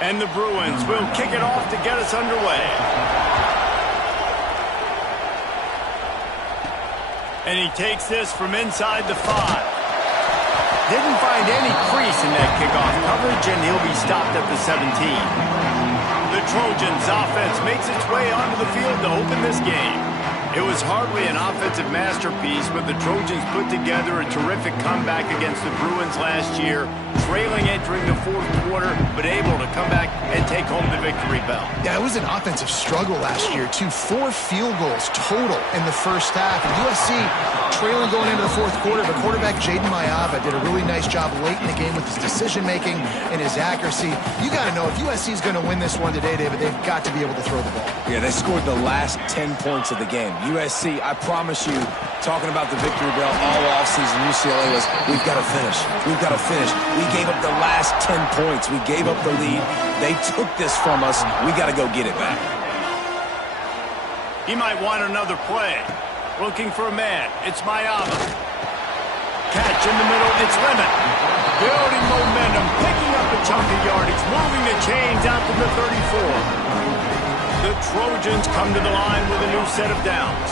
And the Bruins will kick it off to get us underway. And he takes this from inside the 5. Didn't find any crease in that kickoff coverage, and he'll be stopped at the 17. The Trojans' offense makes its way onto the field to open this game. It was hardly an offensive masterpiece, but the Trojans put together a terrific comeback against the Bruins last year, trailing entering the fourth quarter, but able to come back and take home the victory bell. Yeah, it was an offensive struggle last year, too. 4 field goals total in the first half. And USC trailing going into the fourth quarter, but quarterback Jaden Mayava did a really nice job late in the game with his decision-making and his accuracy. You got to know, if USC is going to win this one today, David, they've got to be able to throw the ball. Yeah, they scored the last 10 points of the game. USC, I promise you, talking about the victory bell all offseason, UCLA was, we've got to finish. We've got to finish. We gave up the last 10 points. We gave up the lead. They took this from us. We got to go get it back. He might want another play. Looking for a man. It's Mayava. Catch in the middle. It's Lemon. Building momentum. Picking up a chunk of yardage. Moving the chains out to the 34. The Trojans come to the line with a new set of downs.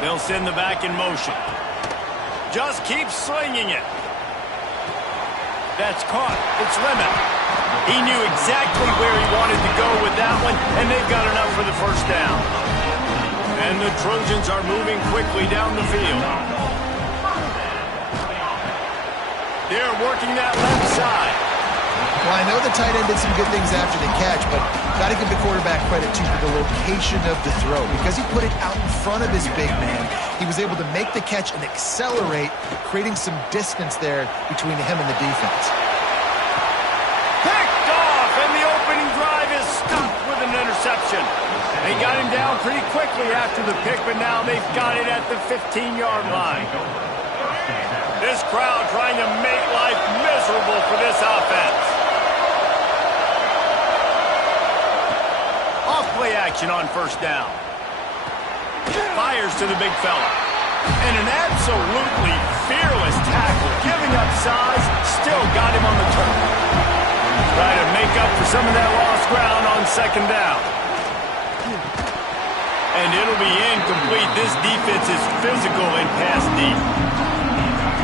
They'll send the back in motion. Just keep slinging it. That's caught. It's Lemon. He knew exactly where he wanted to go with that one, and they've got enough for the first down. And the Trojans are moving quickly down the field. They're working that left side. Well, I know the tight end did some good things after the catch, but got to give the quarterback credit, too, for the location of the throw. Because he put it out in front of his big man, he was able to make the catch and accelerate, creating some distance there between him and the defense. Picked off, and the opening drive is stopped with an interception. They got him down pretty quickly after the pick, but now they've got it at the 15-yard line. This crowd trying to make life miserable for this offense. Off-play action on first down. Fires to the big fella. And an absolutely fearless tackle. Giving up size, still got him on the turf. Try to make up for some of that lost ground on second down. And it'll be incomplete. This defense is physical and pass deep.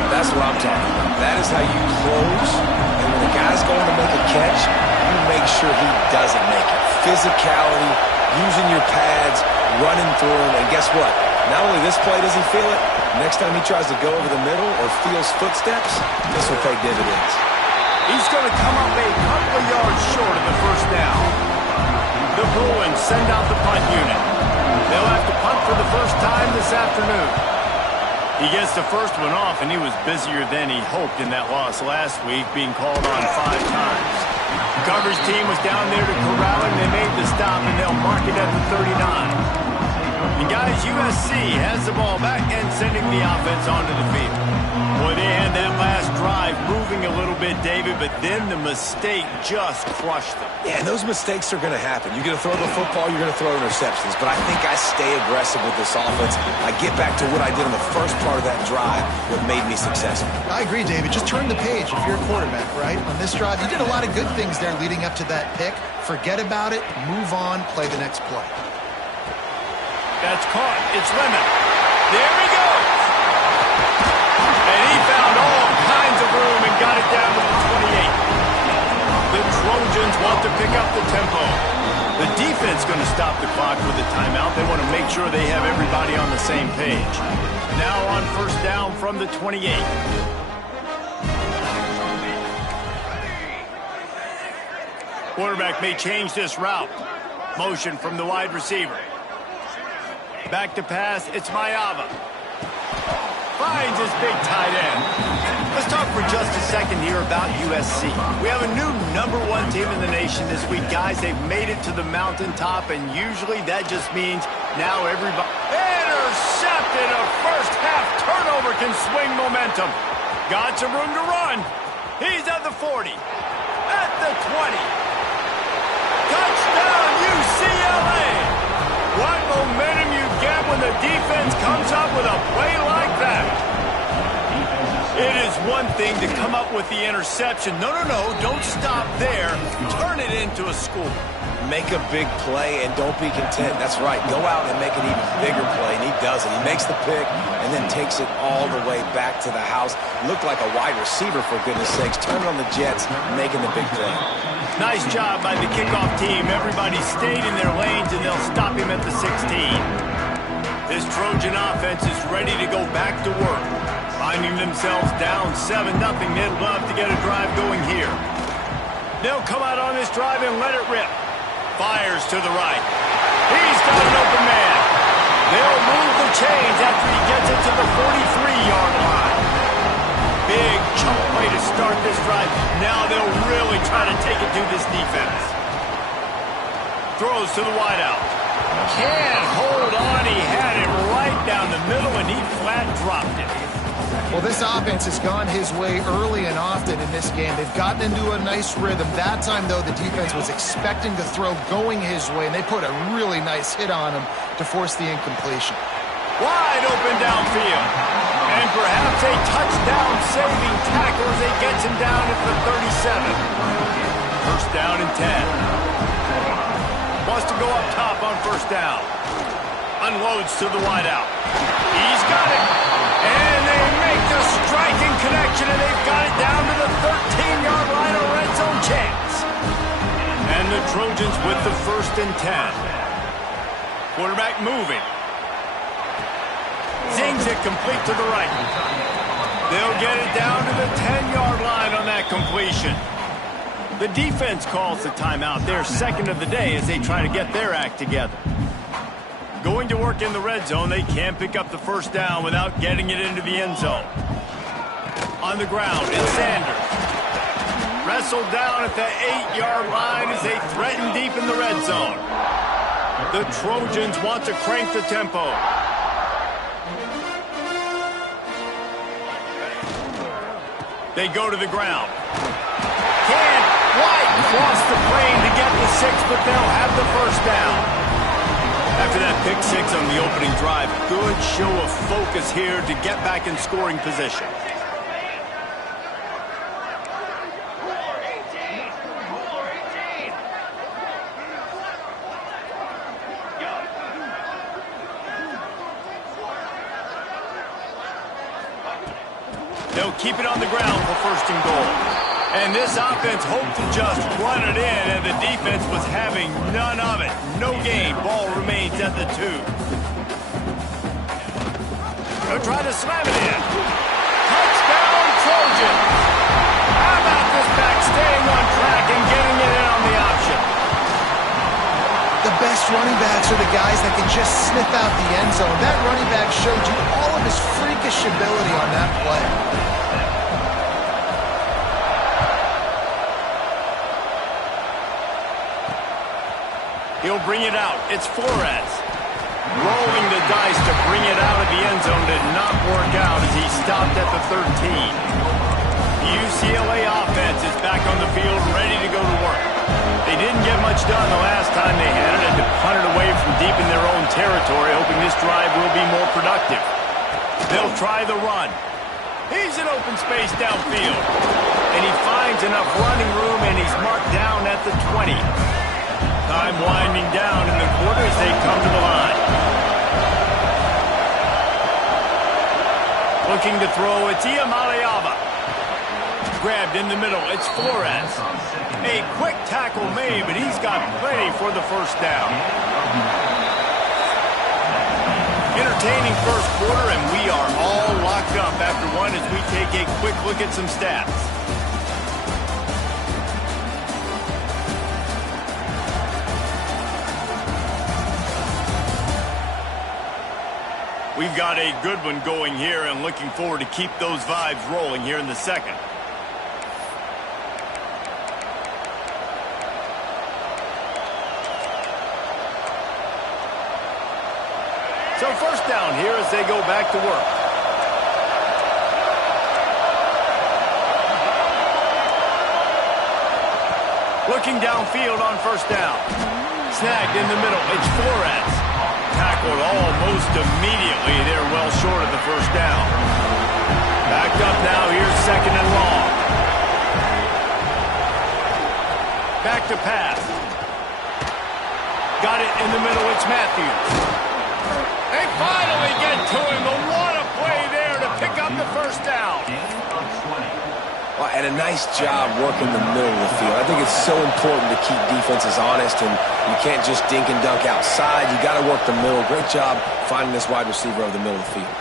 That's what I'm talking about. That is how you close. And when the guy's going to make a catch, you make sure he doesn't make it. Physicality, using your pads, running through him. And guess what? Not only this play does he feel it, next time he tries to go over the middle or feels footsteps, this will pay dividends. He's going to come up a couple of yards short of the first down. The Bruins send out the punt unit. They'll have to punt for the first time this afternoon. He gets the first one off, and he was busier than he hoped in that loss last week, being called on 5 times. The coverage team was down there to corral him. They made the stop, and they'll mark it at the 39. And guys, USC has the ball back and sending the offense onto the field. Boy, they had that last drive moving a little bit, David, but then the mistake just crushed them. Yeah, and those mistakes are going to happen. You're going to throw the football, you're going to throw interceptions. But I think I stay aggressive with this offense. I get back to what I did in the first part of that drive, what made me successful. I agree, David. Just turn the page if you're a quarterback, right? On this drive, you did a lot of good things there leading up to that pick. Forget about it, move on, play the next play. That's caught. It's Lemon. There he goes. And he found all kinds of room and got it down to the 28. The Trojans want to pick up the tempo. The defense going to stop the clock with a timeout. They want to make sure they have everybody on the same page. Now on first down from the 28. Quarterback may change this route. Motion from the wide receiver. Back to pass, it's Mayava. Finds his big tight end. Let's talk for just a second here about USC. We have a new #1 team in the nation this week, guys. They've made it to the mountaintop, and usually that just means now everybody... Intercepted! A first-half turnover can swing momentum. Got some room to run. He's at the 40. At the 20. Touchdown, UCLA! What momentum you get when the defense comes up with a play like that. It is one thing to come up with the interception. No, don't stop there. Turn it into a score. Make a big play and don't be content. That's right. Go out and make an even bigger play, and he does it. He makes the pick and then takes it all the way back to the house. Looked like a wide receiver, for goodness sakes. Turn it on the Jets, making the big play. Nice job by the kickoff team. Everybody stayed in their lanes, and they'll stop him at the 16. This Trojan offense is ready to go back to work. Finding themselves down 7-0, they'd love to get a drive going here. They'll come out on this drive and let it rip. Fires to the right. He's got an open man. They'll move the chains after he gets it to the 43-yard line. Big chunk play to start this drive. Now they'll really try to take it to this defense. Throws to the wideout. Can't hold on. He had it right down the middle, and he flat dropped it. Well, this offense has gone his way early and often in this game. They've gotten into a nice rhythm. That time, though, the defense was expecting the throw going his way, and they put a really nice hit on him to force the incompletion. Wide open downfield. And perhaps a touchdown-saving tackle as he gets him down at the 37. First down and 10. Wants to go up top on first down. Unloads to the wideout. He's got it. And they make the striking connection, and they've got it down to the 13-yard line, a red zone chance. And the Trojans with the first and 10. Quarterback moving. Zings it complete to the right. They'll get it down to the 10-yard line on that completion. The defense calls the timeout. They're second of the day as they try to get their act together. Going to work in the red zone, they can't pick up the first down without getting it into the end zone. On the ground, it's Sanders. Wrestled down at the 8-yard line as they threaten deep in the red zone. The Trojans want to crank the tempo. They go to the ground. Can't quite cross the plane to get the 6, but they'll have the first down. After that pick 6 on the opening drive, good show of focus here to get back in scoring position. They'll keep it on the ground for first and goal. And this offense hoped to just run it in, and the defense was having none of it. No gain. Ball remains at the 2. They'll try to slam it in. Touchdown, Trojans. How about this back staying on track and getting it in on the option? The best running backs are the guys that can just sniff out the end zone. That running back showed you all of his freakish ability on that play. He'll bring it out. It's Flores. Rolling the dice to bring it out of the end zone did not work out as he stopped at the 13. The UCLA offense is back on the field, ready to go to work. They didn't get much done the last time they had it, and to punt it away from deep in their own territory, hoping this drive will be more productive. They'll try the run. He's in open space downfield. And he finds enough running room, and he's marked down at the 20. Time winding down in the quarter as they come to the line. Looking to throw, it's Iamaleava. Grabbed in the middle, it's Flores. A quick tackle made, but he's got plenty for the first down. Entertaining first quarter, and we are all locked up after one as we take a quick look at some stats. We've got a good one going here and looking forward to keep those vibes rolling here in the second. So first down here as they go back to work. Looking downfield on first down. Snagged in the middle. It's Flores. Tackled almost immediately. They're well short of the first down. Backed up now, here's second and long. Back to pass. Got it in the middle, it's Matthews. They finally get to him, but what a play there to pick up the first down. Well, and a nice job working the middle of the field. I think it's so important to keep defenses honest, and you can't just dink and dunk outside. You got to work the middle. Great job finding this wide receiver over the middle of the field.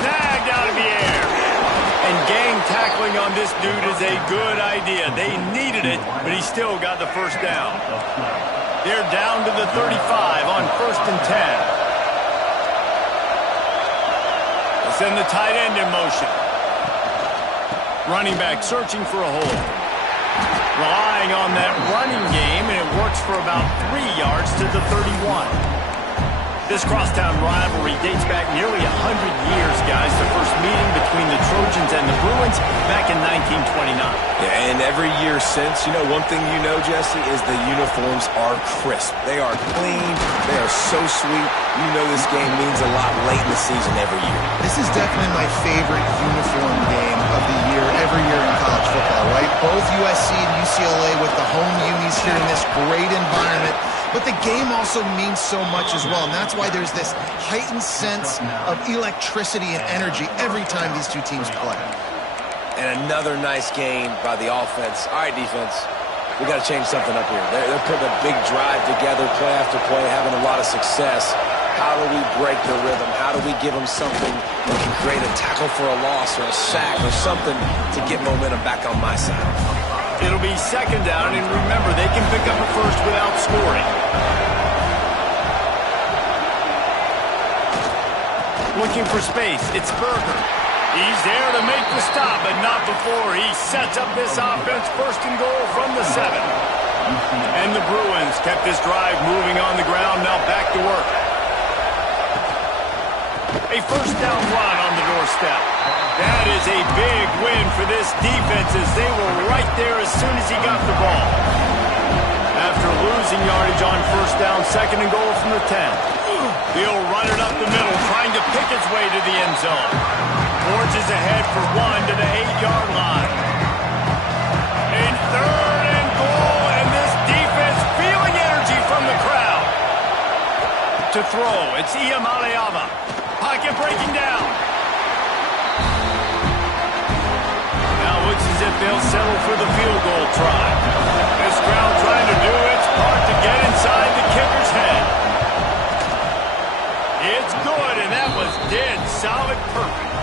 Snagged out of the air. And gang tackling on this dude is a good idea. They needed it, but he still got the first down. They're down to the 35 on 1st and 10. They send the tight end in motion. Running back searching for a hole. Relying on that running game, and it works for about 3 yards to the 31. This crosstown rivalry dates back nearly 100 years, guys. The first meeting between the Trojans and the Bruins back in 1929. Yeah, and every year since, you know, one thing you know, Jesse, is the uniforms are crisp. They are clean. They are so sweet. You know this game means a lot late in the season every year. This is definitely my favorite uniform game of the year, every year in college football, right? Both USC and UCLA with the home unis here in this great environment. But the game also means so much as well, and that's why there's this heightened sense of electricity and energy every time these two teams play. And another nice game by the offense. All right, defense, we got to change something up here. They're putting a big drive together, play after play, having a lot of success. How do we break the rhythm? How do we give them something that can create a tackle for a loss or a sack or something to get momentum back on my side? It'll be second down, and remember, they can pick up a first without scoring. Looking for space, it's Berger. He's there to make the stop, but not before he sets up this offense. 1st and goal from the 7. And the Bruins kept this drive moving on the ground, now back to work. A first down run on the doorstep. That is a big win for this defense, as they were right there as soon as he got the ball. After losing yardage on 1st down, 2nd and goal from the 10. He'll run it up the middle, trying to pick its way to the end zone. Forges ahead for 1 to the 8-yard line. A 3rd and goal, and this defense feeling energy from the crowd. To throw, it's Iamaleava. Pocket breaking down. Now looks as if they'll settle for the field goal try. This crowd trying to do its part to get inside the kicker's head. It's good, and that was dead solid perfect.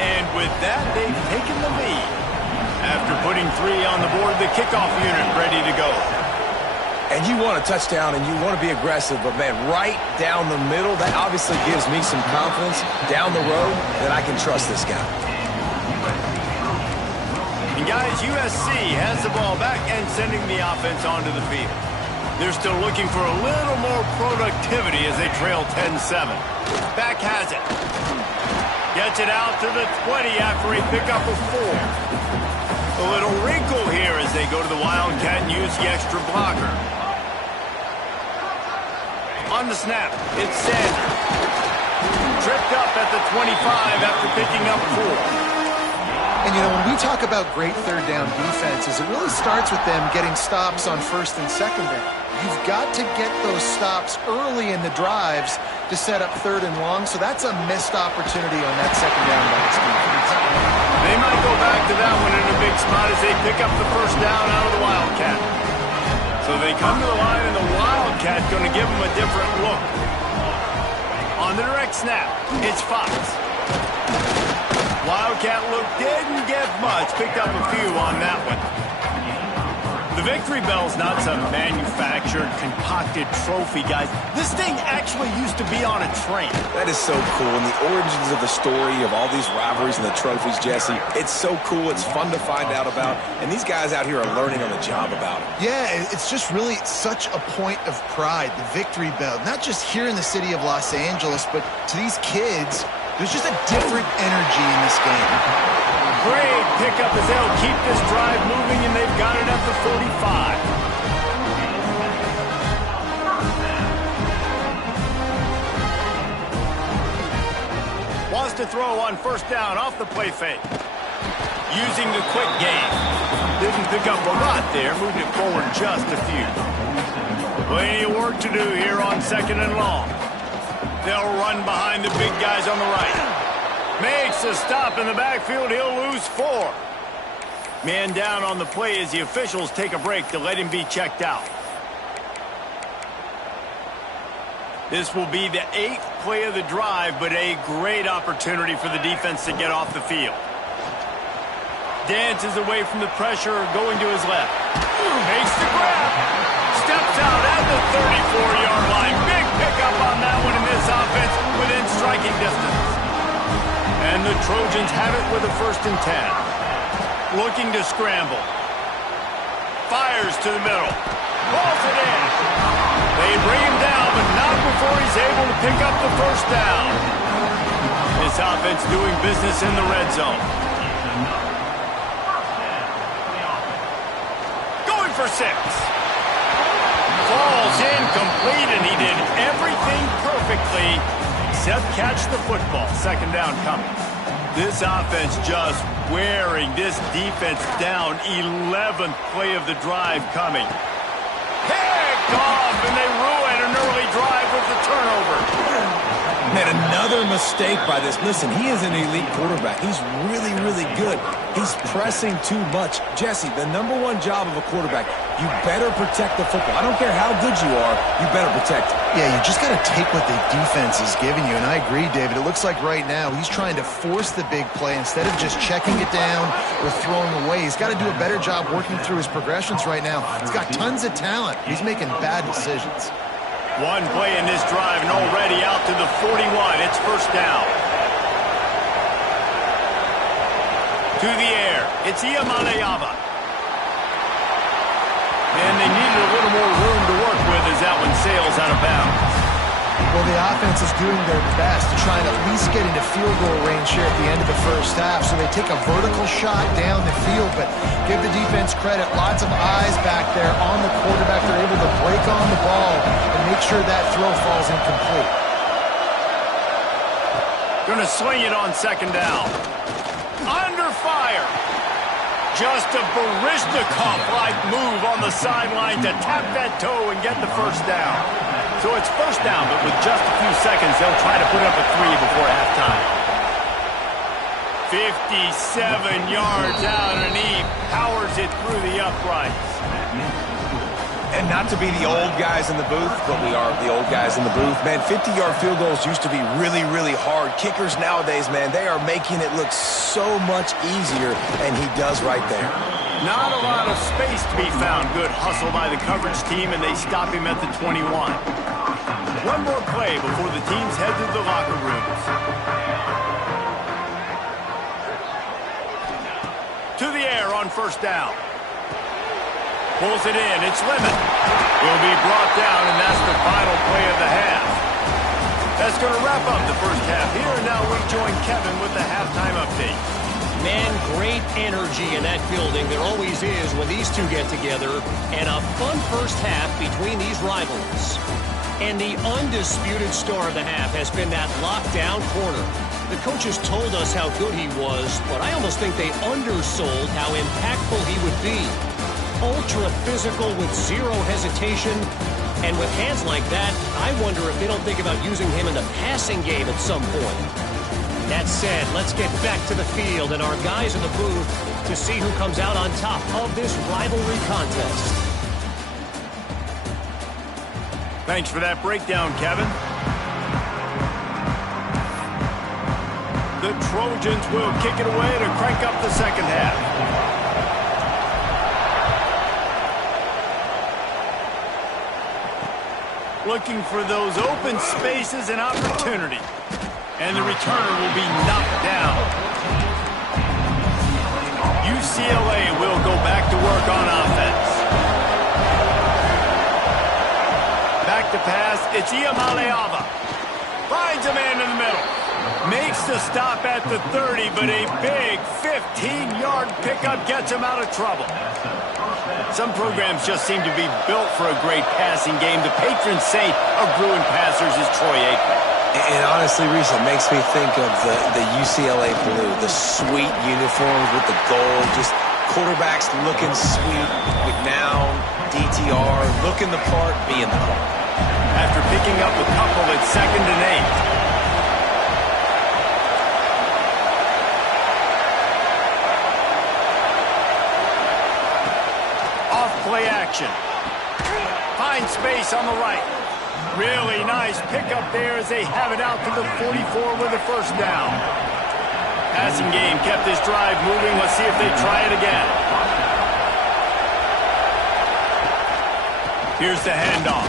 And with that, they've taken the lead. After putting 3 on the board, the kickoff unit ready to go. And you want a touchdown and you want to be aggressive, but, man, right down the middle, that obviously gives me some confidence down the road that I can trust this guy. And, guys, USC has the ball back and sending the offense onto the field. They're still looking for a little more productivity as they trail 10-7. Back has it. Gets it out to the 20 after a pickup of 4. A little wrinkle here as they go to the Wildcat and use the extra blocker. On the snap, it's Sanders. Tripped up at the 25 after picking up 4. And, you know, when we talk about great third down defenses, it really starts with them getting stops on 1st and 2nd down. You've got to get those stops early in the drives to set up 3rd and long, so that's a missed opportunity on that 2nd down by this defense. They might go back to that one in a big spot as they pick up the 1st down out of the Wildcat. So they come to the line, and the Wildcat going to give them a different look. On the direct snap, it's Fox. Wildcat look didn't get much, picked up a few on that one. The victory bell's not some manufactured, concocted trophy, guys. This thing actually used to be on a train. That is so cool, and the origins of the story of all these rivalries and the trophies, Jesse, it's so cool. It's fun to find out about, and these guys out here are learning on the job about it. Yeah, it's just really such a point of pride, the victory bell. Not just here in the city of Los Angeles, but to these kids, there's just a different energy in this game. Great pickup as they'll keep this drive moving, and they've got it at the 45. just to throw on first down off the play fake. Using the quick game. Didn't pick up a lot there. Moved it forward just a few. Plenty of work to do here on 2nd and long. They'll run behind the big guys on the right. Makes a stop in the backfield. He'll lose 4. Man down on the play as the officials take a break to let him be checked out. This will be the 8th play of the drive, but a great opportunity for the defense to get off the field. Dances away from the pressure, going to his left. Makes the grab. Steps out at the 34-yard line. Big pickup on that one in this offense within striking distance. And the Trojans have it with a 1st and 10. Looking to scramble. Fires to the middle. Balls it in. They bring him down, but not before he's able to pick up the 1st down. This offense doing business in the red zone. Going for 6. Falls incomplete, and he did everything perfectly except catch the football. 2nd down coming. This offense just wearing this defense down. 11th play of the drive coming. Picked off, and they ruin an early drive with the turnover. Man, another mistake by this. Listen, he is an elite quarterback. He's really, really good. He's pressing too much. Jesse, the #1 job of a quarterback, you better protect the football. I don't care how good you are, you better protect it. Yeah, you just got to take what the defense is giving you, and I agree, David. It looks like right now he's trying to force the big play instead of just checking it down or throwing away. He's got to do a better job working through his progressions right now. He's got tons of talent. He's making bad decisions. One play in this drive and already out to the 41. It's 1st down. To the air. It's Iamaleava. And they needed a little more room to work with as that one sails out of bounds. Well, the offense is doing their best to try and at least get into field goal range here at the end of the 1st half. So they take a vertical shot down the field, but give the defense credit. Lots of eyes back there on the quarterback. They're able to break on the ball and make sure that throw falls incomplete. Going to swing it on 2nd down. Under fire. Just a Baryshnikov-like move on the sideline to tap that toe and get the 1st down. So it's 1st down, but with just a few seconds, they'll try to put up a 3 before halftime. 57 yards out, and he powers it through the uprights. And not to be the old guys in the booth, but we are the old guys in the booth. Man, 50-yard field goals used to be really, really hard. Kickers nowadays, man, they are making it look so much easier, and he does right there. Not a lot of space to be found. Good hustle by the coverage team, and they stop him at the 21. One more play before the teams head to the locker rooms. To the air on 1st down. Pulls it in. It's Lemon. He'll be brought down, and that's the final play of the half. That's going to wrap up the 1st half here, and now we join Kevin with the halftime update. Man, great energy in that building. There always is when these two get together. And a fun 1st half between these rivals. And the undisputed star of the half has been that lockdown corner. The coaches told us how good he was, but I almost think they undersold how impactful he would be. Ultra physical with zero hesitation. And with hands like that, I wonder if they don't think about using him in the passing game at some point. That said, let's get back to the field and our guys in the booth to see who comes out on top of this rivalry contest. Thanks for that breakdown, Kevin. The Trojans will kick it away to crank up the 2nd half. Looking for those open spaces and opportunity. And the returner will be knocked down. UCLA will go back to work on offense. Back to pass. It's Iamaleava. Finds a man in the middle. Makes the stop at the 30, but a big 15-yard pickup gets him out of trouble. Some programs just seem to be built for a great passing game. The patron saint of Bruin passers is Troy Aikman. And honestly, Reese, it makes me think of the UCLA blue, the sweet uniforms with the gold, just quarterbacks looking sweet, McNown, DTR, looking the part, being the part. After picking up a couple at 2nd and 8. Off play action. Finds space on the right. Really nice pickup there as they have it out to the 44 with a first down. Passing game kept this drive moving. Let's see if they try it again. Here's the handoff.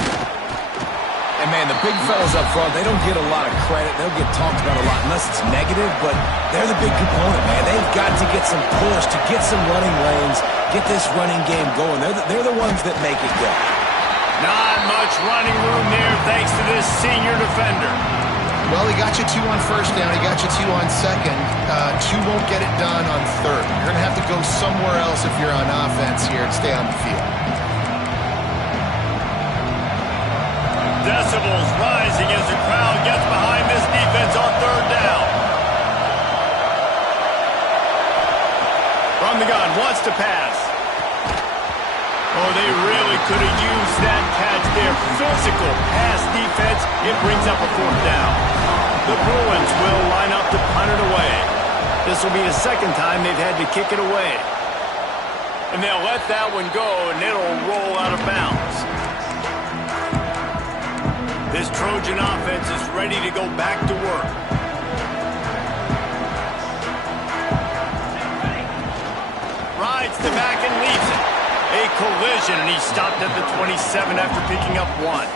And, man, the big fellas up front, they don't get a lot of credit. They'll get talked about a lot unless it's negative, but they're the big component, man. They've got to get some push, to get some running lanes, get this running game going. They're the ones that make it go. Not much running room there thanks to this senior defender. Well, he got you 2 on first down. He got you 2 on second. 2 won't get it done on third. You're going to have to go somewhere else if you're on offense here and stay on the field. Decibels rising as the crowd gets behind this defense on 3rd down. From the gun, wants to pass. Oh, they really could have used that catch there. Physical pass defense. It brings up a 4th down. The Bruins will line up to punt it away. This will be the 2nd time they've had to kick it away. And they'll let that one go, and it'll roll out of bounds. This Trojan offense is ready to go back to work. Rides the back and leaves it. A collision, and he stopped at the 27 after picking up 1.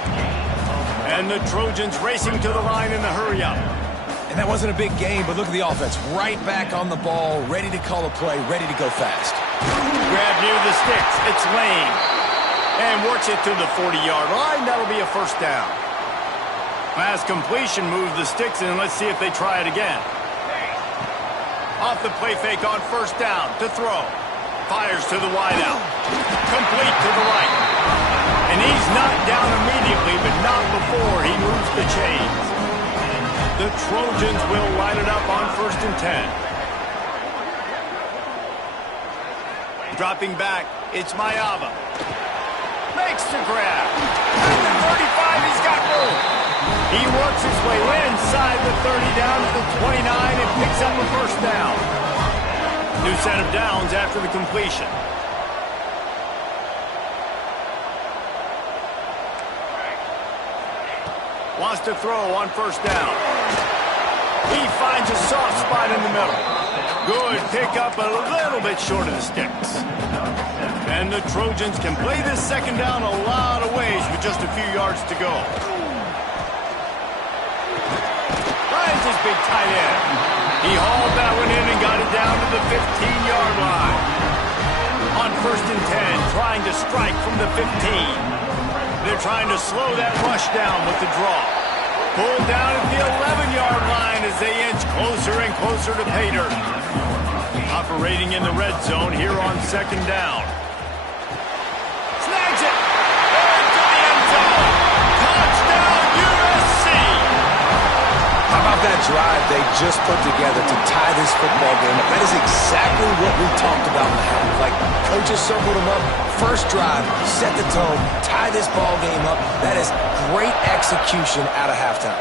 And the Trojans racing to the line in the hurry-up. And that wasn't a big game, but look at the offense. Right back on the ball, ready to call a play, ready to go fast. Grab near the sticks. It's Lane. And works it to the 40-yard line. That'll be a first down. Pass completion moves the sticks, and let's see if they try it again. Off the play fake on first down to throw. Fires to the wideout. Complete to the right. And he's knocked down immediately, but not before he moves the chains. The Trojans will line it up on 1st and 10. Dropping back, it's Mayava. Makes the grab. At the 35, he's got room. He works his way inside the 30 down to the 29 and picks up a first down. New set of downs after the completion. Wants to throw on first down. He finds a soft spot in the middle. Good pickup, a little bit short of the sticks. And the Trojans can play this 2nd down a lot of ways with just a few yards to go. Finds his big tight end. He hauled that one in and got it down to the 15-yard line. On 1st and 10, trying to strike from the 15. They're trying to slow that rush down with the draw. Pulled down at the 11-yard line as they inch closer and closer to pay dirt. Operating in the red zone here on 2nd down. Snags it! Into the end zone! Touchdown, USC! How about that drive they just put together to tie this football game up? That is exactly what we talked about in the half. Like, coaches circled them up. First drive, set the tone, tie this ball game up. That is great execution out of halftime.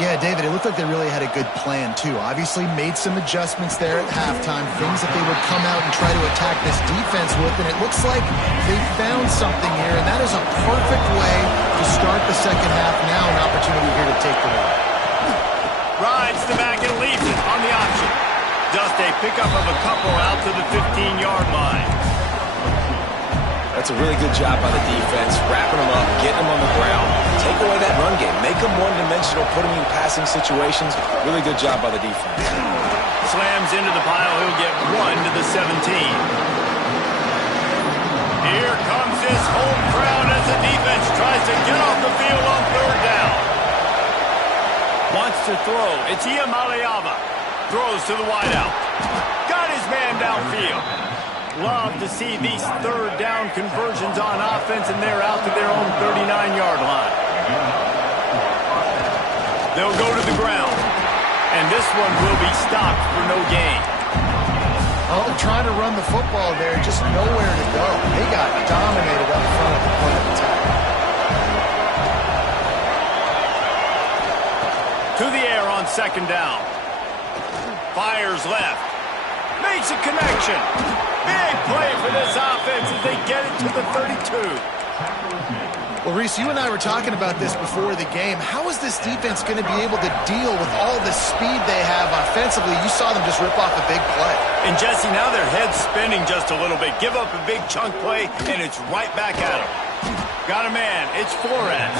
Yeah, David, it looked like they really had a good plan, too. Obviously made some adjustments there at halftime, things that they would come out and try to attack this defense with, and it looks like they found something here, and that is a perfect way to start the 2nd half. Now an opportunity here to take the lead. Rides the back and leaves it on the option. Just a pickup of a couple out to the 15-yard line. That's a really good job by the defense, wrapping them up, getting them on the ground. Take away that run game. Make them one-dimensional, put them in passing situations. Really good job by the defense. Slams into the pile. He'll get 1 to the 17. Here comes this home crowd as the defense tries to get off the field on 3rd down. Wants to throw. It's Iamaleava. Throws to the wideout. Got his man downfield. Love to see these 3rd down conversions on offense, and they're out to their own 39-yard line. They'll go to the ground. And this one will be stopped for no gain. Well, they're trying to run the football there, just nowhere to go. They got dominated up front at the point of attack. To the air on second down. Fires left. Makes a connection. Big play for this offense as they get it to the 32. Well, Reese, you and I were talking about this before the game. How is this defense going to be able to deal with all the speed they have offensively? You saw them just rip off a big play. And, Jesse, now their head's spinning just a little bit. Give up a big chunk play, and it's right back at them. Got a man. It's Flores.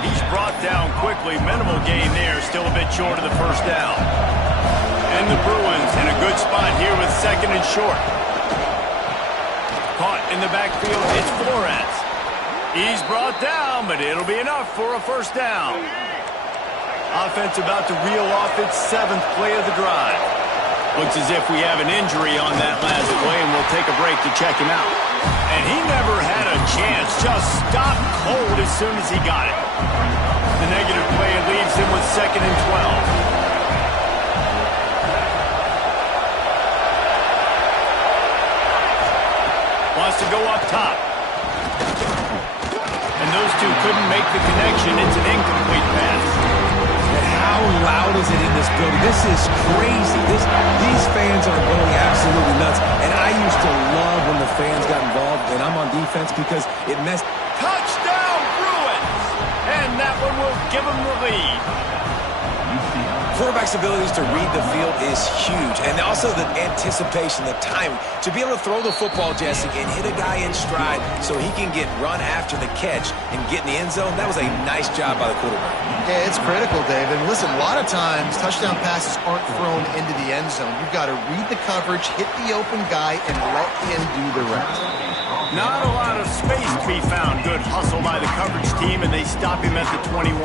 He's brought down quickly. Minimal gain there. Still a bit short of the first down. And the Bruins in a good spot here with second and short. Caught in the backfield. It's Flores. He's brought down, but it'll be enough for a first down. Offense about to reel off its 7th play of the drive. Looks as if we have an injury on that last play, and we'll take a break to check him out. And he never had a chance. Just stopped cold as soon as he got it. The negative play leaves him with second and 12. Wants to go up top. And those two couldn't make the connection. It's an incomplete pass. And how loud is it in this building? This is crazy. These fans are going absolutely nuts. And I used to love when the fans got involved, and I'm on defense because it messed. Touchdown, Bruins! And that one will give them the lead. Quarterback's abilities to read the field is huge. And also the anticipation, the timing. To be able to throw the football, Jesse, and hit a guy in stride so he can get run after the catch and get in the end zone, that was a nice job by the quarterback. Yeah, it's critical, Dave. And listen, a lot of times touchdown passes aren't thrown into the end zone. You've got to read the coverage, hit the open guy, and let him do the rest. Not a lot of space to be found. Good hustle by the coverage team, and they stop him at the 21.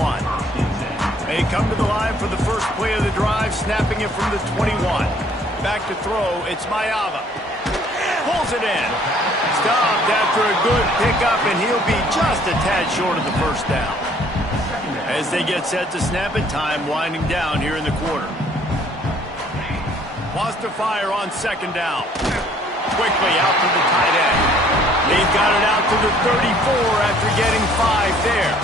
They come to the line for the first play of the drive, snapping it from the 21. Back to throw, it's Mayava. Pulls it in. Stopped after a good pickup, and he'll be just a tad short of the first down. As they get set to snap it, time winding down here in the quarter. Wants to fire on second down. Quickly out to the tight end. They've got it out to the 34 after getting 5 there.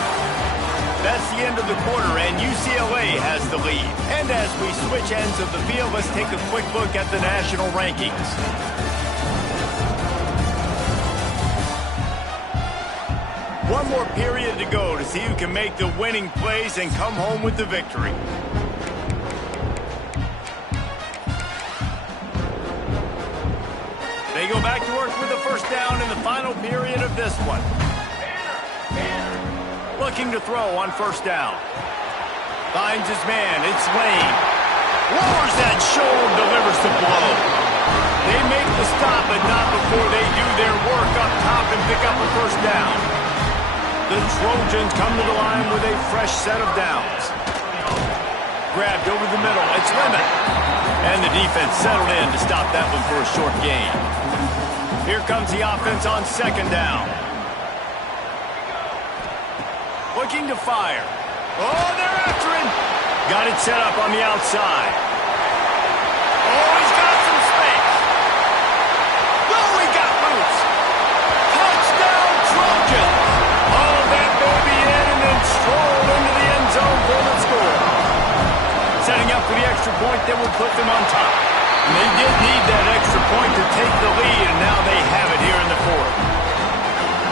That's the end of the quarter, and UCLA has the lead. And as we switch ends of the field, let's take a quick look at the national rankings. One more period to go to see who can make the winning plays and come home with the victory. They go back to work with the first down in the final period of this one. Looking to throw on first down. Finds his man. It's Lane. Lowers that shoulder, delivers the blow. They make the stop, but not before they do their work up top and pick up a first down. The Trojans come to the line with a fresh set of downs. Grabbed over the middle. It's Lemon. And the defense settled in to stop that one for a short gain. Here comes the offense on second down. Looking to fire. Oh, they're after him. Got it set up on the outside. Oh, he's got some space. Oh, he got loose. Touchdown, Trojans. Oh, that baby in and then strolled into the end zone for the score. Setting up for the extra point that will put them on top. And they did need that extra point to take the lead, and now they have it here in the fourth.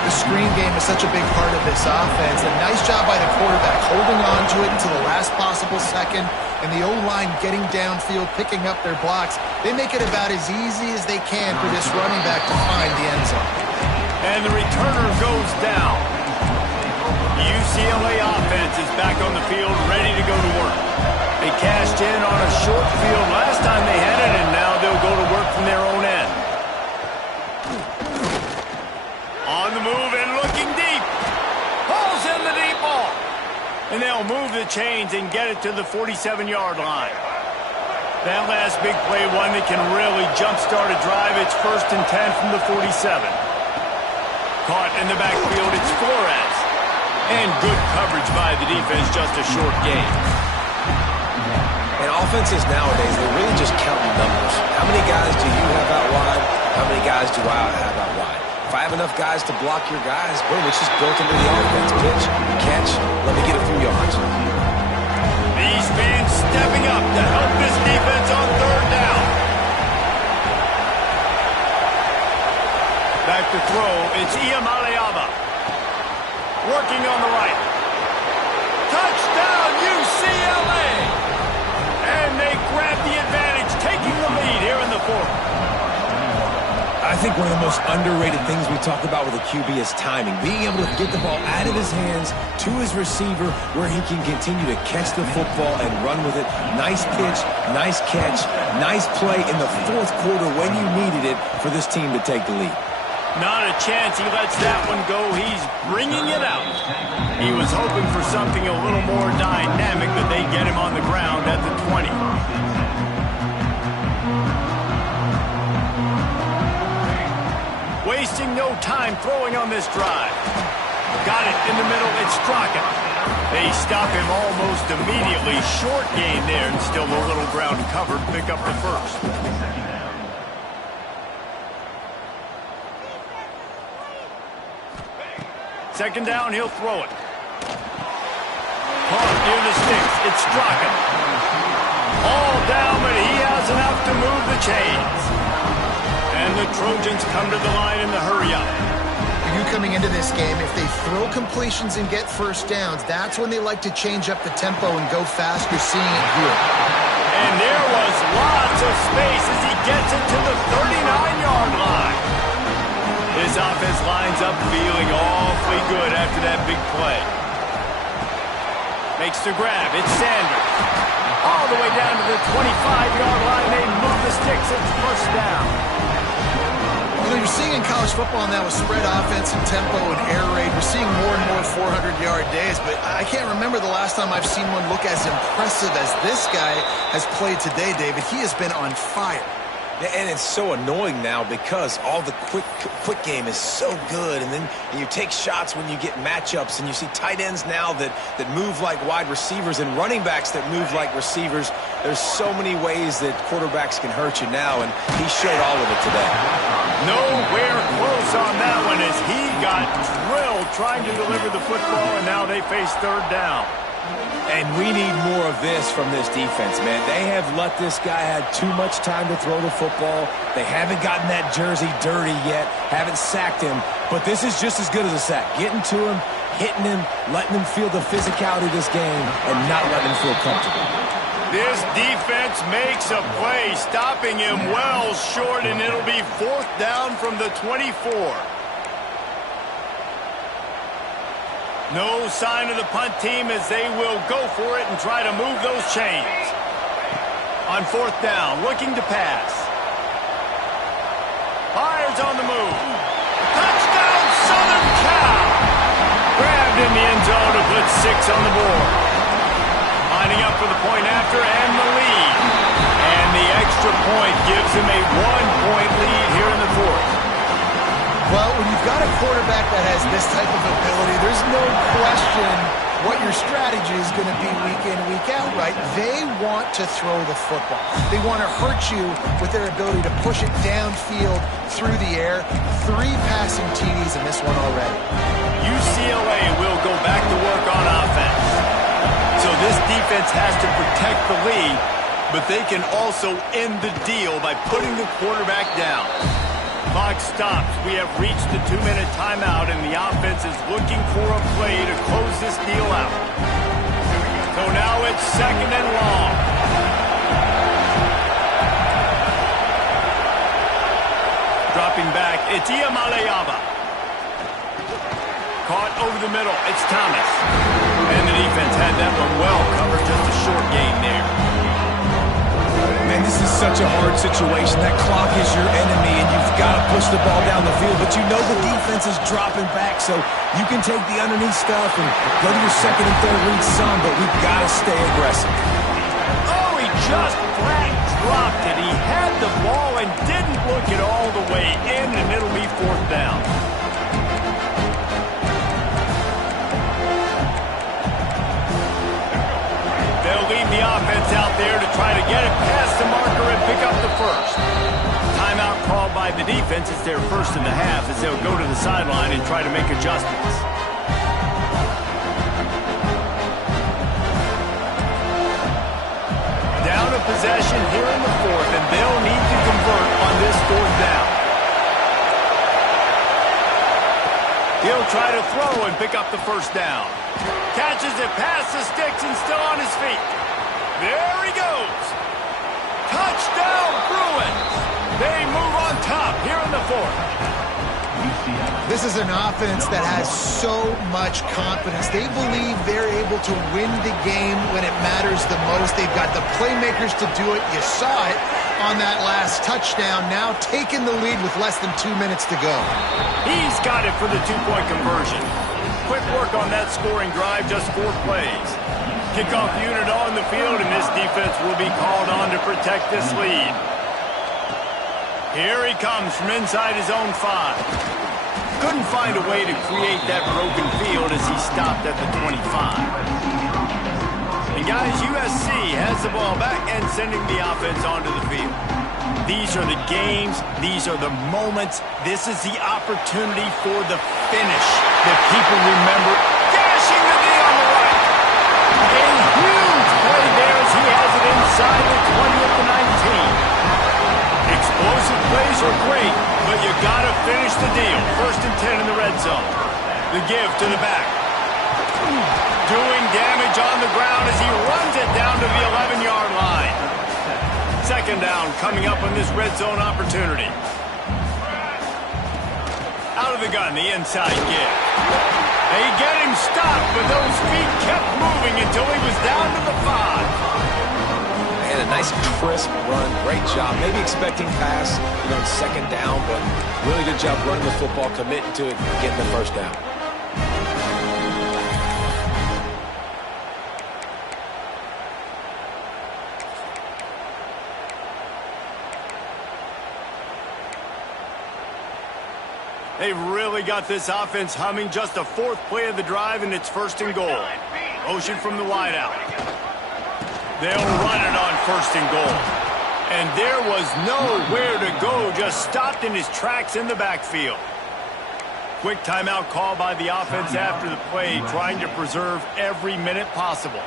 The screen game is such a big part of this offense. A nice job by the quarterback holding on to it until the last possible second, and the O-line getting downfield, picking up their blocks. They make it about as easy as they can for this running back to find the end zone. And the returner goes down. The UCLA offense is back on the field, ready to go to work. They cashed in on a short field last time they had it, and now they'll go to work from their own end. On the move and looking deep. Pulls in the deep ball. And they'll move the chains and get it to the 47-yard line. That last big play, one that can really jumpstart a drive. It's 1st and 10 from the 47. Caught in the backfield, it's Flores. And good coverage by the defense, just a short gain. And offenses nowadays, they're really just counting numbers. How many guys do you have out wide? How many guys do I have out wide? If I have enough guys to block your guys, boom, it's just built into the offense. Pitch, catch, let me get a few yards. These fans stepping up to help this defense on third down. Back to throw, it's Iamaleava. Working on the right. Touchdown, UCLA! And they grab the advantage, taking the lead here in the fourth. I think one of the most underrated things we talk about with a QB is timing. Being able to get the ball out of his hands to his receiver where he can continue to catch the football and run with it. Nice pitch, nice catch, nice play in the fourth quarter when you needed it for this team to take the lead. Not a chance he lets that one go. He's bringing it out. He was hoping for something a little more dynamic, but they get him on the ground at the 20. Wasting no time throwing on this drive. Got it in the middle. It's Straka. They stop him almost immediately. Short gain there, and still a little ground covered. Pick up the first. Second down, he'll throw it. Caught near the sticks. It's Straka. All down, but he has enough to move the chains. And the Trojans come to the line in the hurry-up. For you coming into this game, if they throw completions and get first downs, that's when they like to change up the tempo and go fast. You're seeing it here. And there was lots of space as he gets it to the 39-yard line. This offense lines up feeling awfully good after that big play. Makes the grab. It's Sanders. All the way down to the 25-yard line. They move the sticks. It's first down. You know, you're seeing in college football now with spread offense and tempo and air raid, we're seeing more and more 400-yard days, but I can't remember the last time I've seen one look as impressive as this guy has played today, David. He has been on fire. And it's so annoying now because all the quick game is so good, and then you take shots when you get matchups, and you see tight ends now that move like wide receivers and running backs that move like receivers. There's so many ways that quarterbacks can hurt you now, and he showed all of it today. Nowhere close on that one as he got drilled trying to deliver the football, and now they face third down. And we need more of this from this defense, man. They have let this guy have too much time to throw the football. They haven't gotten that jersey dirty yet, haven't sacked him. But this is just as good as a sack. Getting to him, hitting him, letting him feel the physicality of this game, and not letting him feel comfortable. This defense makes a play, stopping him well short, and it'll be fourth down from the 24. No sign of the punt team as they will go for it and try to move those chains. On fourth down, looking to pass. Fires on the move. Touchdown, Southern Cal! Grabbed in the end zone to put 6 on the board. Lining up for the point after and the lead. And the extra point gives him a 1-point lead here in the fourth. Well, when you've got a quarterback that has this type of ability, there's no question what your strategy is going to be week in, week out, right? They want to throw the football. They want to hurt you with their ability to push it downfield through the air. 3 passing TDs in this one already. UCLA will go back to work on offense. So this defense has to protect the lead, but they can also end the deal by putting the quarterback down. Clock stops. We have reached the 2-minute timeout, and the offense is looking for a play to close this deal out. So now it's second and long. Dropping back, it's Iamaleava. Caught over the middle, it's Thomas. And the defense had that one well covered, just a short gain there. Man, this is such a hard situation. That clock is your enemy, and you've got to push the ball down the field. But you know the defense is dropping back, so you can take the underneath stuff and go to your second and third read some, but we've got to stay aggressive. Oh, he just flat dropped it. He had the ball and didn't look it all the way in, and it'll be fourth down. They'll leave the offense Gets out there to try to get it past the marker and pick up the first. Timeout called by the defense. It's their first in the half as they'll go to the sideline and try to make adjustments. Down a possession here in the fourth, and they'll need to convert on this fourth down. He'll try to throw and pick up the first down. Catches it past the sticks and still on his feet. There he goes. Touchdown, Bruins. They move on top here in the fourth. This is an offense that has so much confidence. They believe they're able to win the game when it matters the most. They've got the playmakers to do it. You saw it on that last touchdown. Now taking the lead with less than 2 minutes to go. He's got it for the two-point conversion. Quick work on that scoring drive, just 4 plays. Kickoff unit on the field, and this defense will be called on to protect this lead. Here he comes from inside his own 5. Couldn't find a way to create that broken field as he stopped at the 25. And guys, USC has the ball back and sending the offense onto the field. These are the games. These are the moments. This is the opportunity for the finish that people remember. Dashing the knee on the right. A huge play there as he has it inside the 20 at the 19. Explosive plays are great, but you got to finish the deal. 1st and 10 in the red zone. The give to the back. Doing damage on the ground as he runs it down to the 11-yard line. 2nd down coming up on this red zone opportunity. Out of the gun, the inside give. They get him stopped, but those feet kept moving until he was down to the 5. And a nice crisp run. Great job. Maybe expecting pass, on 2nd down, but really good job running the football, committing to it, getting the 1st down. They've really got this offense humming. Just a 4th play of the drive, and it's 1st and goal. Motion from the wideout. They'll run it on 1st and goal. And there was nowhere to go, just stopped in his tracks in the backfield. Quick timeout call by the offense after the play, trying to preserve every minute possible.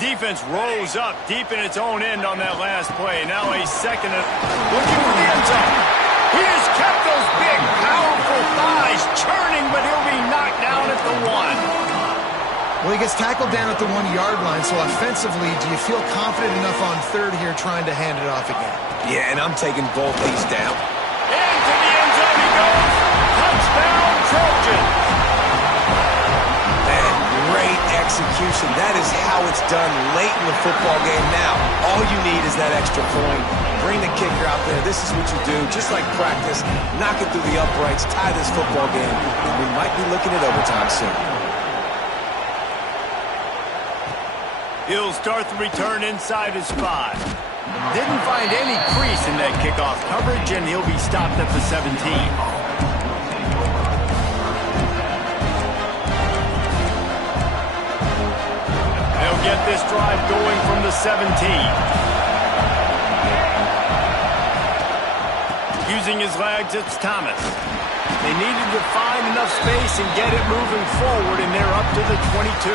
Defense rolls up deep in its own end on that last play. Now a 2nd and looking for the end zone. He has kept those big, powerful thighs churning, but he'll be knocked down at the 1. Well, he gets tackled down at the 1-yard line, so offensively, do you feel confident enough on 3rd here trying to hand it off again? Yeah, and I'm taking both these down. Into the end zone he goes. Touchdown, Trojans. Man, great execution. That is how it's done late in the football game. Now, all you need is that extra point. Bring the kicker out there. This is what you do. Just like practice, knock it through the uprights, tie this football game, and we might be looking at overtime soon. He'll start the return inside his 5. Didn't find any crease in that kickoff coverage, and he'll be stopped at the 17. They'll get this drive going from the 17. Using his legs, it's Thomas. They needed to find enough space and get it moving forward, and they're up to the 22.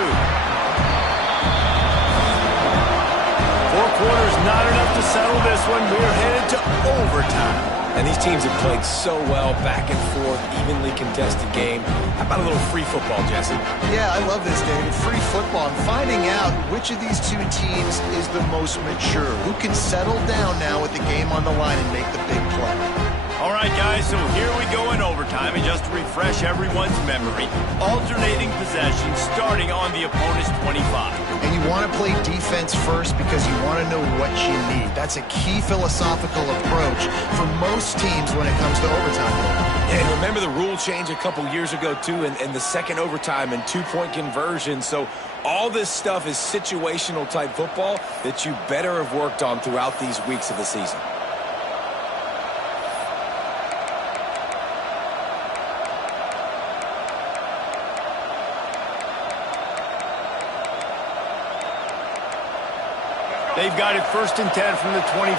4 quarters not enough to settle this one. We're headed to overtime. And these teams have played so well, back and forth, evenly contested game. How about a little free football, Jesse? Yeah, I love this, David. Free football. I'm finding out which of these 2 teams is the most mature. Who can settle down now with the game on the line and make the big play. All right, guys, so here we go in overtime. And just to refresh everyone's memory, alternating possessions starting on the opponent's 25. And you want to play defense first because you want to know what you need. That's a key philosophical approach for most teams when it comes to overtime. Yeah, and remember the rule change a couple years ago, too, and the second overtime and 2-point conversion. So all this stuff is situational type football that you better have worked on throughout these weeks of the season. They've got it 1st and 10 from the 25.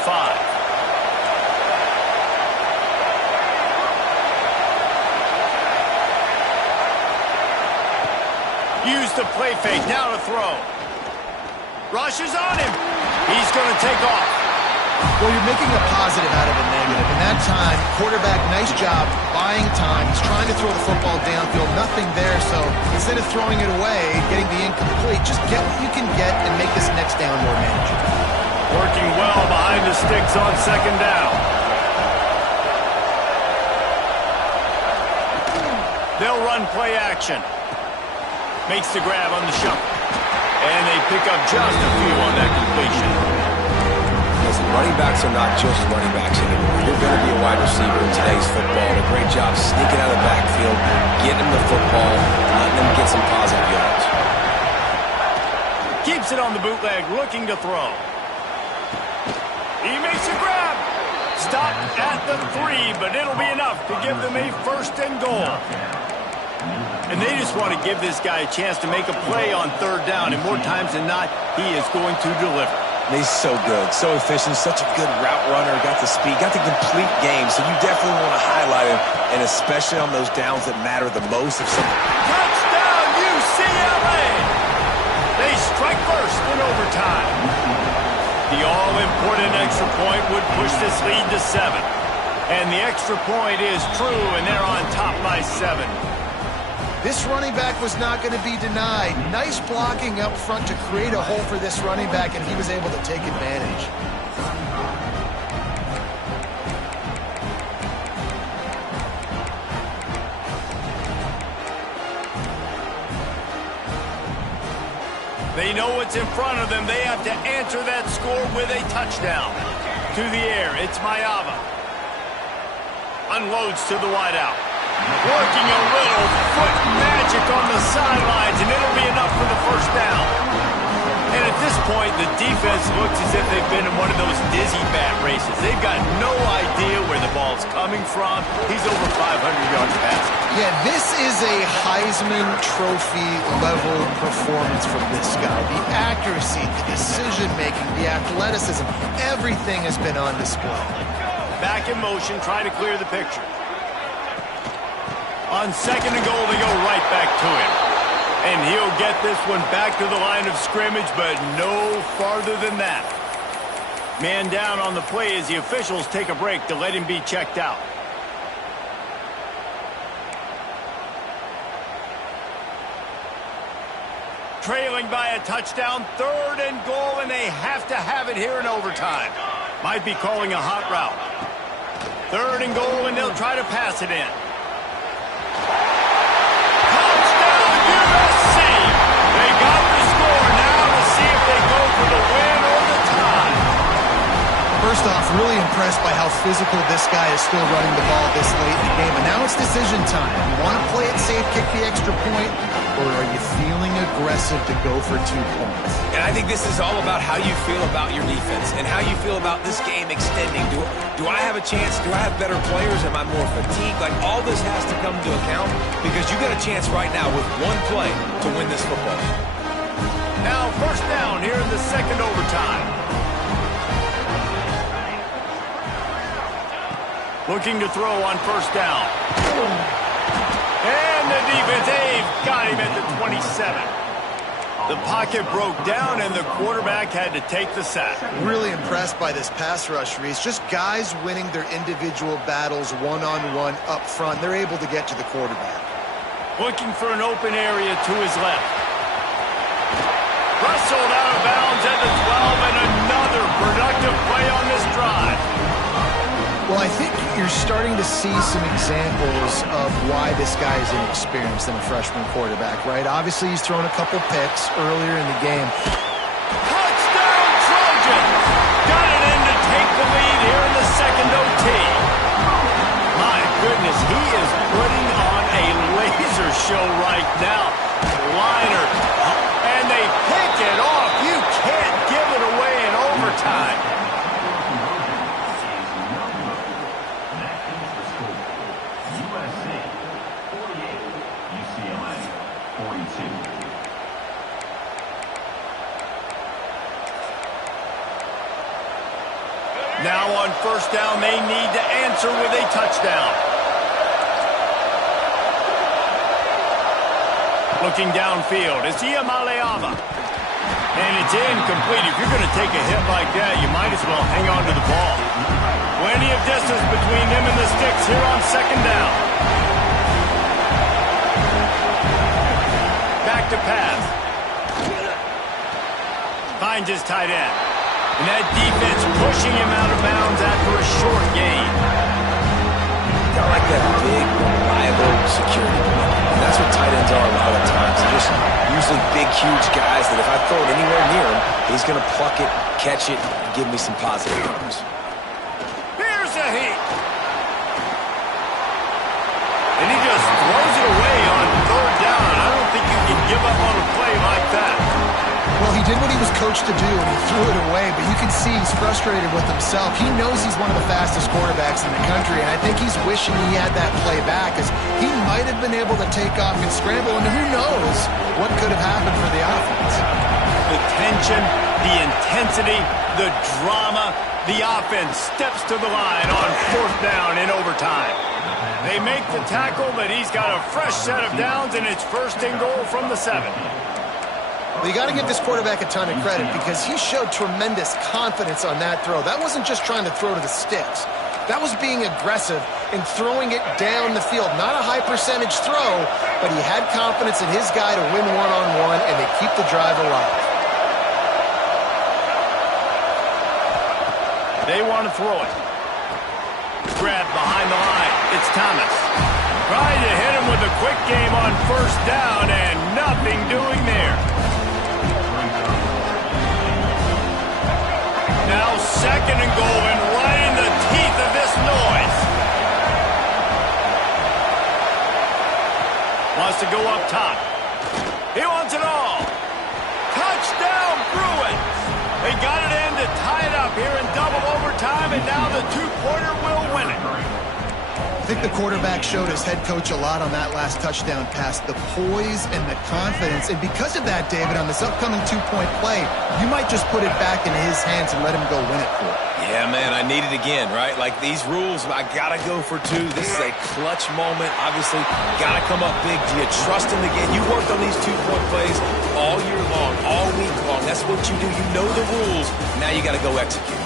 Use the play fake, now to throw. Rushes on him. He's going to take off. Well, you're making a positive out of a negative. In that time, quarterback, nice job buying time. He's trying to throw the football downfield. Nothing there, so instead of throwing it away, getting the incomplete, just get what you can get and make this next down more manageable. Working well behind the sticks on 2nd down. They'll run play action. Makes the grab on the shuffle. And they pick up just a few on that completion. Listen, running backs are not just running backs anymore. You're going to be a wide receiver in today's football. A great job sneaking out of the backfield, getting them the football, letting them get some positive yards. Keeps it on the bootleg, looking to throw. He makes a grab. Stop at the 3, but it'll be enough to give them a 1st and goal. And they just want to give this guy a chance to make a play on 3rd down, and more times than not, he is going to deliver. He's so good, so efficient, such a good route runner, got the speed, got the complete game, so you definitely want to highlight him, and especially on those downs that matter the most. Touchdown, UCLA! They strike first in overtime. The all-important extra point would push this lead to 7. And the extra point is true, and they're on top by 7. This running back was not going to be denied. Nice blocking up front to create a hole for this running back, and he was able to take advantage. They know what's in front of them. They have to answer that score with a touchdown. To the air, it's Mayava. Unloads to the wideout. Working a little foot magic on the sidelines, and it'll be enough for the 1st down. And at this point, the defense looks as if they've been in one of those dizzy bat races. They've got no idea where the ball's coming from. He's over 500 yards passing. Yeah, this is a Heisman Trophy level performance from this guy. The accuracy, the decision-making, the athleticism, everything has been on display. Back in motion, trying to clear the picture. On 2nd and goal, they go right back to him. And he'll get this one back to the line of scrimmage, but no farther than that. Man down on the play as the officials take a break to let him be checked out. Trailing by a touchdown, 3rd and goal, and they have to have it here in overtime. Might be calling a hot route. 3rd and goal, and they'll try to pass it in. They got the score. Now to see if they go for the win or the tie. First off, really impressed by how physical this guy is still running the ball this late in the game. And now it's decision time. You want to play it safe, kick the extra point, or are you feeling aggressive to go for 2 points? And I think this is all about how you feel about your defense and how you feel about this game extending. Do I have a chance? Do I have better players? Am I more fatigued? Like, all this has to come into account because you got a chance right now with 1 play to win this football. Now 1st down here in the 2nd overtime. Looking to throw on 1st down. And the defense, they've got him at the 27. The pocket broke down, and the quarterback had to take the sack. Really impressed by this pass rush, Reese. Just guys winning their individual battles one-on-one up front. They're able to get to the quarterback. Looking for an open area to his left. Wrestled out of bounds at the 12, and another productive play on this drive. Well, I think you're starting to see some examples of why this guy is inexperienced in a freshman quarterback, right? Obviously, he's thrown a couple picks earlier in the game. Touchdown, Trojans! Got it in to take the lead here in the 2nd OT. My goodness, he is putting on a laser show right now. Liner, and they pick it off. You can't give it away in overtime. Now on first down, they need to answer with a touchdown. Looking downfield, it's Iamaleava. And it's incomplete. If you're going to take a hit like that, you might as well hang on to the ball. Plenty of distance between him and the sticks here on second down. Back to pass. Finds his tight end. And that defense pushing him out of bounds after a short gain. Got like that big, reliable security blanket. And that's what tight ends are a lot of times. They're just usually big, huge guys that if I throw it anywhere near him, he's going to pluck it, catch it, and give me some positive numbers. Here's a heat. And he just throws it away on third down. I don't think you can give up on a play like that. Well, he did what he was coached to do, and he threw it away, but you can see he's frustrated with himself. He knows he's one of the fastest quarterbacks in the country, and I think he's wishing he had that play back, because he might have been able to take off and scramble, and who knows what could have happened for the offense. The tension, the intensity, the drama, the offense steps to the line on fourth down in overtime. They make the tackle, but he's got a fresh set of downs, and it's first and goal from the 7. Well, you got to give this quarterback a ton of credit because he showed tremendous confidence on that throw. That wasn't just trying to throw to the sticks. That was being aggressive and throwing it down the field. Not a high percentage throw, but he had confidence in his guy to win one-on-one and to keep the drive alive. They want to throw it. Grab behind the line. It's Thomas. Trying to hit him with a quick game on first down and nothing doing there. Now second and goal and right in the teeth of this noise. Wants to go up top. He wants it all. Touchdown Bruins. They got it in to tie it up here in double overtime, and now the two-pointer will win it. I think the quarterback showed his head coach a lot on that last touchdown pass, the poise and the confidence. And because of that, David, on this upcoming two-point play, you might just put it back in his hands and let him go win it for it. Yeah, man, I need it again, right? Like these rules, I got to go for 2. This is a clutch moment. Obviously, got to come up big. Do you trust him again? You worked on these two-point plays all year long, all week long. That's what you do. You know the rules. Now you got to go execute.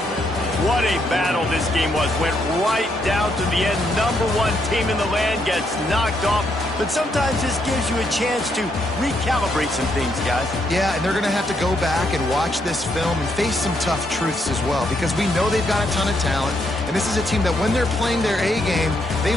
What a battle this game was. Went right down to the end. Number 1 team in the land gets knocked off. But sometimes this gives you a chance to recalibrate some things, guys. Yeah, and they're going to have to go back and watch this film and face some tough truths as well, because we know they've got a ton of talent. And this is a team that when they're playing their A game, they